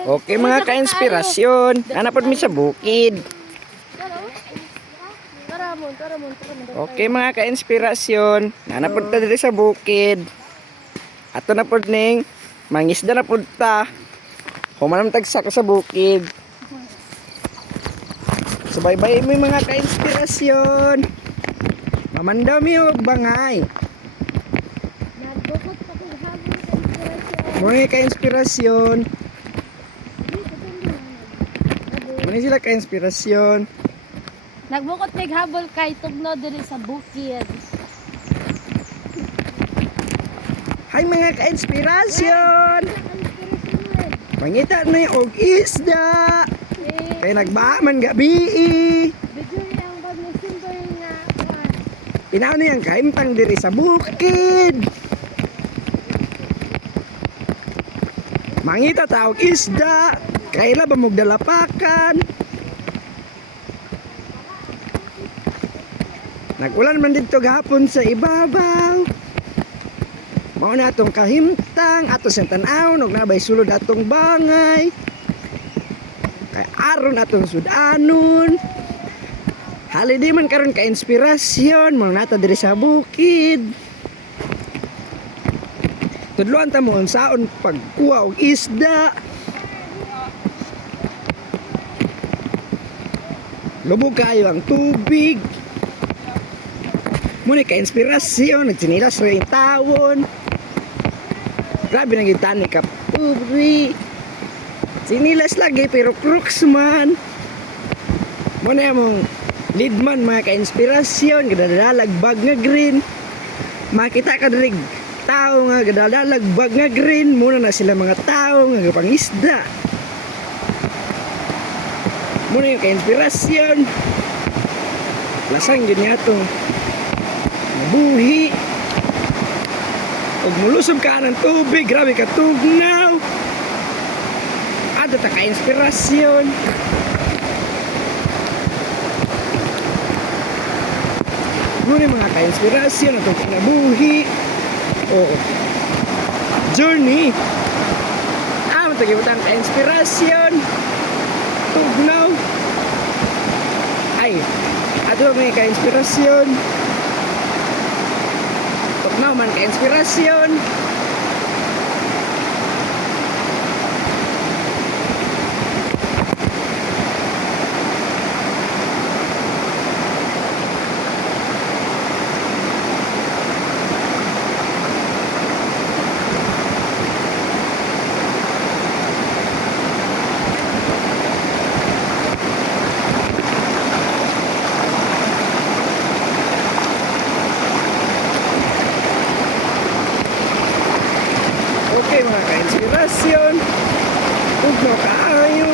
Okay mga ka-inspirasyon, hanapod mi sa bukid. Okay mga ka-inspirasyon, hanapod ta diri sa bukid. Ato na pod ning mangisda na pod ta. Humanam tagsa ka sa bukid. Subaybay mi mga ka-inspirasyon. Mamandaw mi og bangay. Mga ka-inspirasyon. Muna sila ka-inspirasyon. Nagbukot naghabol kay tugno diri sa bukid. Hi mga ka-inspirasyon. Mangita na yung og isda. Kaya nagbaman gabi. Video ang bag ng simple nga. Inaw na yung kaimtang diri sa bukid. Mangita ta og isda. Kaila ba magdalapakan? Nagulan man dito gahapon sa ibabaw. Mao na atong kahimtang ato sa tan-aw nog nabay sulod atong bangay. Kay aron atong sudanon. Holiday man karon ka inspirasyon mo nata diri sa bukid. Tudloan ta mo unsaon pagkuha og isda. Lubog kayo ang tubig. Muna ka-inspirasyon, nagsinilas rin yung tawon. Grabe nang gitani ka pubri. Sinilas lagi pero crooks man. Muna mong leadman mga ka-inspirasyon, gadadalag bag nga green. Makita ka dalig tao nga gadadalag bag nga green. Muna na sila mga tao nga pangisda. Muna yung ka-inspirasyon. Lasang yun nga to. Buhi. Ug mulusob ka ng tubig, grabe ka tugnaw. Ada ta ka inspirasyon. Muna mga ka-inspirasyon atong kinabuhi. Oo. Journey. Matagibutang ka-inspirasyon. Tugnaw. Ay, ato may ka-inspirasyon. Tugnaw man ka-inspirasyon. Okay mga ka-inspirasyon. Tugnaw kaayo.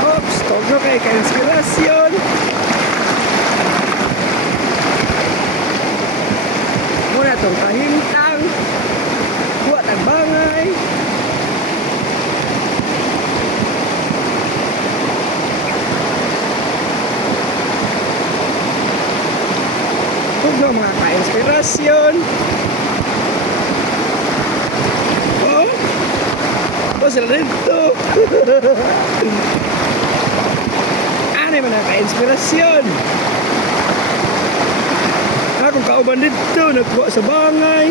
Oops, tugnaw kayo ka-inspirasyon. Muna itong kahintang. Buat ang bangay. Tugnaw mga ka-inspirasyon. Oh, ito sila dito. Ano yung mga ka-inspirasyon? Akong kauban dito, nagkuha sa bangay.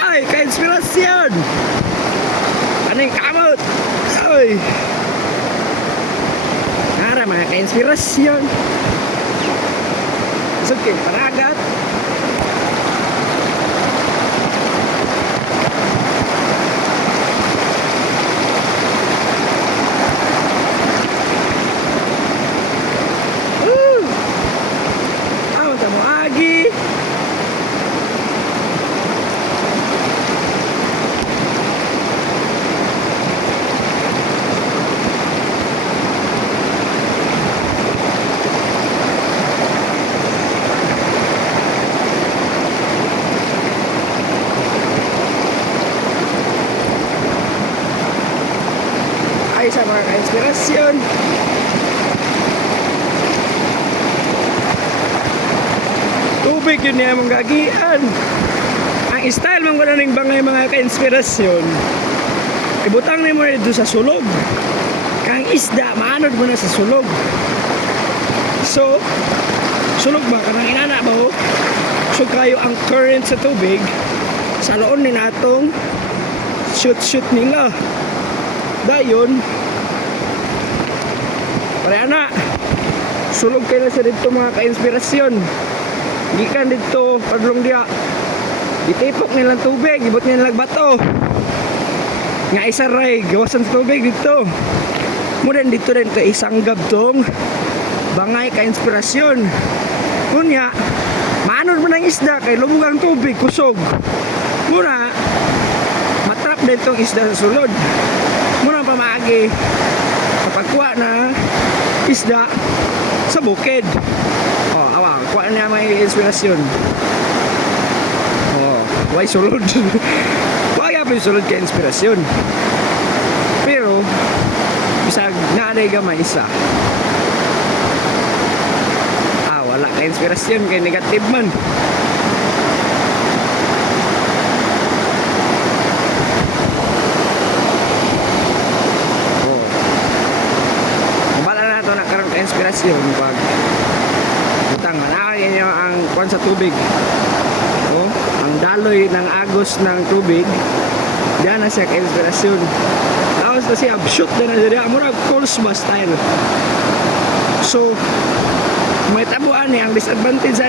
Ay, ka-inspirasyon! Anong kamot? Ay! Nara mga ka-inspirasyon. Okay, paragat. Ang tamo agi. tubig yun niya mong gagian. Ang style mong wala ning bangay mga ka-inspirasyon. Ibutang ni mo dito sa sulog. Kang isda, maanod mo na sa sulog. So, sulog ba? Kanang inana ba ho? So kayo ang current sa tubig, sa loon ni natong shoot nila. Dayon, pareha na. Sulog kayo na sa dito mga ka-inspirasyon. Gikan dito, padlong diya. Itipok nilang tubig, ibot nilang bato. Nga isa ray, gawasan sa tubig dito. Muna dito rin ka isang gabtong bangay ka-inspirasyon. Kunya, maanod mo ng isda kay lumog ang tubig, kusog. Muna, matrap din itong isda sa sulod. Muna pamaagi, kapagkuha na isda sa bukid. O, awa, kuha niya may inspirasyon. O, why sulod? Why pa yung sulod ka inspirasyon? Pero, bisag naaday gamay isa. Wala ka inspirasyon kay negative man. Oh. Mabala na ito nagkaroon ka inspirasyon pag butang manakain nyo ang kwan sa tubig. Oh, ang daloy ng agos ng tubig. Diyan na siya ka inspirasyon. Tapos na siya shoot na siya. Murag course ba style. So, may tabuan niya ang disadvantage